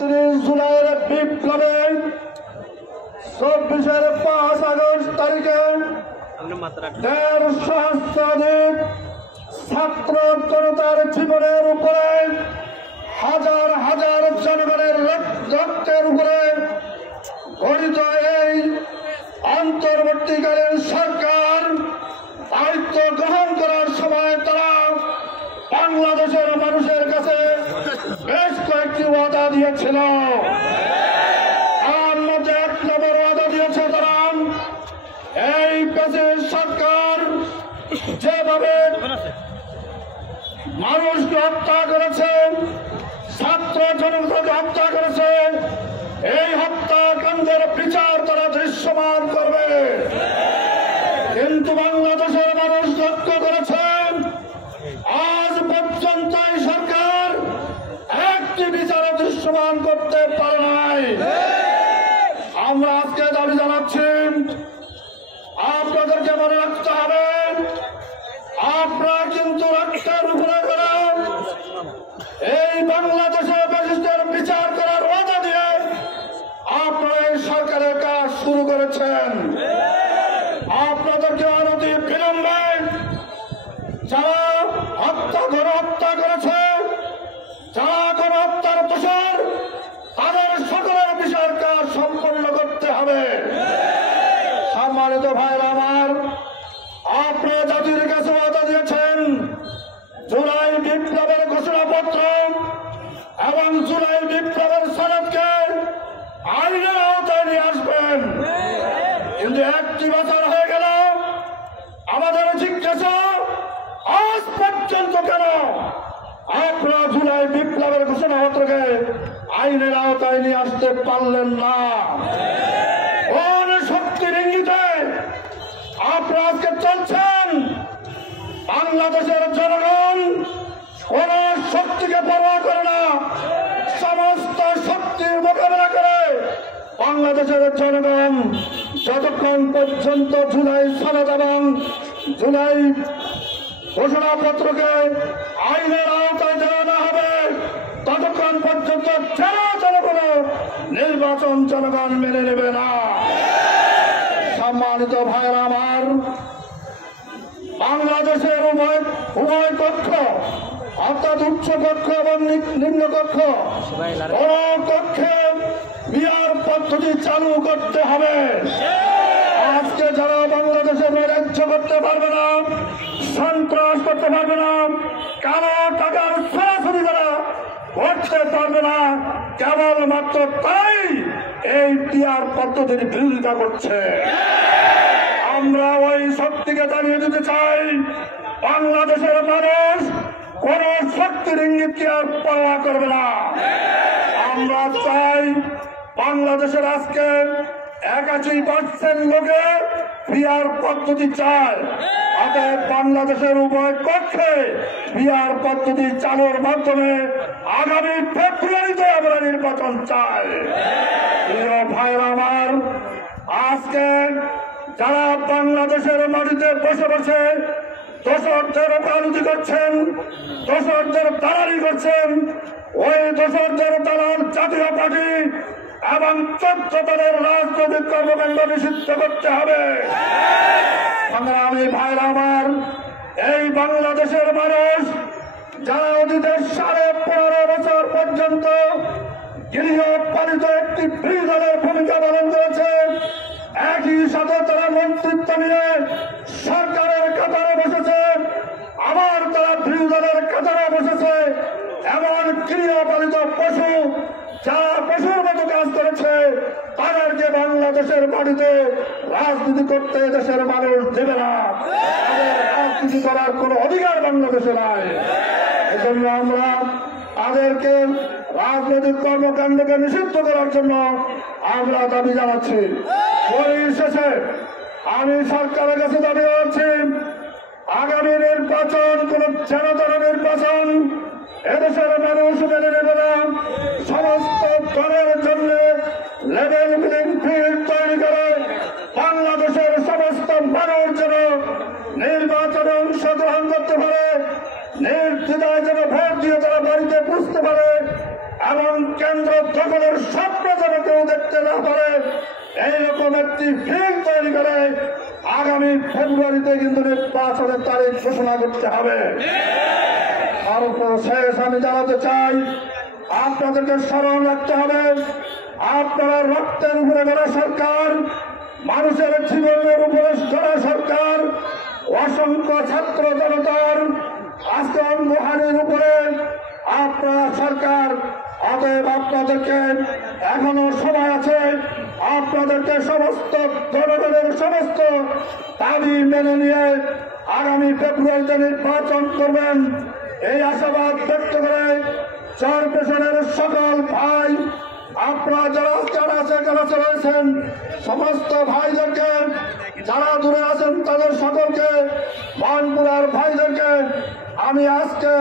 30 জুলাইয়ের বিপ্লবে 24-এর 5 আগস্ট তারিখে 1.5 সহস্রাধিক ছাত্র জনতার জীবনের উপরে, হাজার হাজার জনগণের রক্তের উপরে গঠিত এই অন্তর্বর্তীকালীন সরকার দায়িত্ব গ্রহণ করার সময় তারা বাংলাদেশের মানুষের কাছে বেশ কয়েকটি ওয়াদা দিয়েছিল। তার মধ্যে 1 নম্বর ওয়াদা দিয়েছে তারা এই প্যাসিস্ট সরকার যেভাবে মানুষকে হত্যা করেছে, ছাত্র জনতাকে হত্যা করেছে, এই হত্যাকাণ্ডের বিচার তারা দৃশ্যমান করবে। কিন্তু বাংলাদেশের মানুষ লক্ষ্য করেছেন আজ পর্যন্ত এই সরকার একটি বিচার দৃশ্যমান করতে পারে নাই। আমরা আজকে দাবি জানাচ্ছি, আপনাদেরকে মনে রাখতে হবে আপনারা কিন্তু রক্তের উপরে করে এই বাংলাদেশের ফ্যাসিস্টের বিচার করার ওয়াদা দিয়ে আপনারা এই সরকারের কাজ শুরু করেছেন। আপনাদেরকে অনতি বিলম্বে যারা হত্যা করেছে, যারা গণহত্যার দোষর, তাদের সকলের বিচার কাজ সম্পন্ন করতে হবে। সম্মানিত ভাইরা আমার, আপনারা জাতির কাছে ওয়াদা দিয়েছেন জুলাই বিপ্লবের ঘোষণাপত্র এবং জুলাই বিপ্লবের সনদকে আইনের আওতায় নিয়ে আসবেন। কিন্তু 1 বছর হয়ে গেল, আমাদের জিজ্ঞাসা আজ পর্যন্ত কেন আপনারা জুলাই বিপ্লবের ঘোষণাপত্রকে আইনের আওতায় নিয়ে আসতে পারলেন না? কোন শক্তির ইঙ্গিতে আপনারা আজকে চলছেন? বাংলাদেশের জনগণ কোন শক্তিকে পরোয়া করে না, সমস্ত শক্তির মোকাবেলা করে বাংলাদেশের জনগণ যতক্ষণ পর্যন্ত জুলাই সনদ এবং জুলাই ঘোষণাপত্রকে আইনের আওতায় দেওয়া না হবে ততক্ষণ পর্যন্ত জনগণ নির্বাচন জনগণ মেনে নেবে না। সম্মানিত ভাইরা আমার, বাংলাদেশের উভয় কক্ষ অর্থাৎ উচ্চ কক্ষ এবং নিম্ন কক্ষ কোন কক্ষে বিয়ার পদ্ধতি চালু করতে হবে। আজকে যারা বাংলাদেশের রাজ্য করতে পারবে না, সন্ত্রাস করতে পারবে না, কালো টাকার সরাসরি যারা করতে পারবে না, কেবলমাত্র তাই এই বিয়ার পদ্ধতির বিরোধিতা করছে। আমরা ওই শক্তিকে জানিয়ে দিতে চাই, বাংলাদেশের মানুষ কোন শক্তির ইঙ্গিতকে আর পরোয়া করবে না। আমরা চাই বাংলাদেশের আজকে 81% লোকে বিয়ার পদ্ধতি চায়। অতএব বাংলাদেশের উভয় কক্ষে বিয়ার পদ্ধতি চালুর মাধ্যমে আগামী ফেব্রুয়ারিতে আমরা নির্বাচন চাই। প্রিয় ভাইরা আমার, আজকে যারা বাংলাদেশের মাটিতে বসে বসে দোষরদের ওকালতি করছেন, দোষরদের দালালি করছেন, ওই দোষরদের দালাল জাতীয় পার্টি এবং 14 দলের রাজনৈতিক কর্মকাণ্ড নিষিদ্ধ করতে হবে। সংগ্রামী ভাইরা আমার, এই বাংলাদেশের মানুষ যারা অতীতের 15.5 বছর পর্যন্ত গৃহপালিত একটি বিরোধী দলের ভূমিকা পালন করেছে, একই সাথে তারা মন্ত্রিত্ব নিয়ে সরকারের কাতারে বসেছে, আবার তারা বিরোধী দলের কাতারে বসেছে। এমন গৃহপালিত পশু যারা পশুর মতো কাজ করেছে, তাদেরকে বাংলাদেশের মাটিতে রাজনীতি করতে দেশের মানুষ দেবে না। রাজনীতি করার কোন অধিকার বাংলাদেশে নাই। এজন্য আমরা তাদেরকে রাজনৈতিক কর্মকাণ্ডকে নিষিদ্ধ করার জন্য আমরা দাবি জানাচ্ছি। পরিশেষে আমি সরকারের কাছে দাবি করছি, আগামী নির্বাচন কোন জনতার নির্বাচন এদেশের মানুষ মেনে নেবে না। সমস্ত দলের জন্য লেভেল প্লেইং ফিল্ড তৈরি করে বাংলাদেশের সমস্ত মানুষ যেন নির্বাচনে অংশগ্রহণ করতে পারে, নির্দ্বিধায় যেন ভোট দিয়ে তারা বাড়িতে বুঝতে পারে এবং কেন্দ্র কেন্দ্র দখলের স্বপ্ন যেন কেউ দেখতে না পারে, এইরকম একটি ফিল্ড তৈরি করে আগামী ফেব্রুয়ারিতে কিন্তু নির্বাচনের তারিখ ঘোষণা করতে হবে। আর শেষ আমি জানাতে চাই, আপনাদেরকে স্মরণ রাখতে হবে, আপনারা রক্তের উপরে গড়া সরকার, মানুষের জীবনের উপরে গড়া সরকার, অসংখ্য ছাত্র জনতার আজকে অঙ্গহানির উপরে আপনারা সরকার। অতএব আপনাদেরকে এখনো সময় আছে, আপনাদেরকে সমস্ত জনগণের সমস্ত দাবি মেনে নিয়ে আগামী ফেব্রুয়ারিতে নির্বাচন করবেন এই আশাবাদ ব্যক্ত করে চেয়ারপারসনের সকল ভাই, আপনারা যারা সেখানে রয়েছেন সমস্ত ভাইদেরকে, যারা দূরে আছেন তাদের সকলকে, মানপুরার ভাইদেরকে আমি আজকে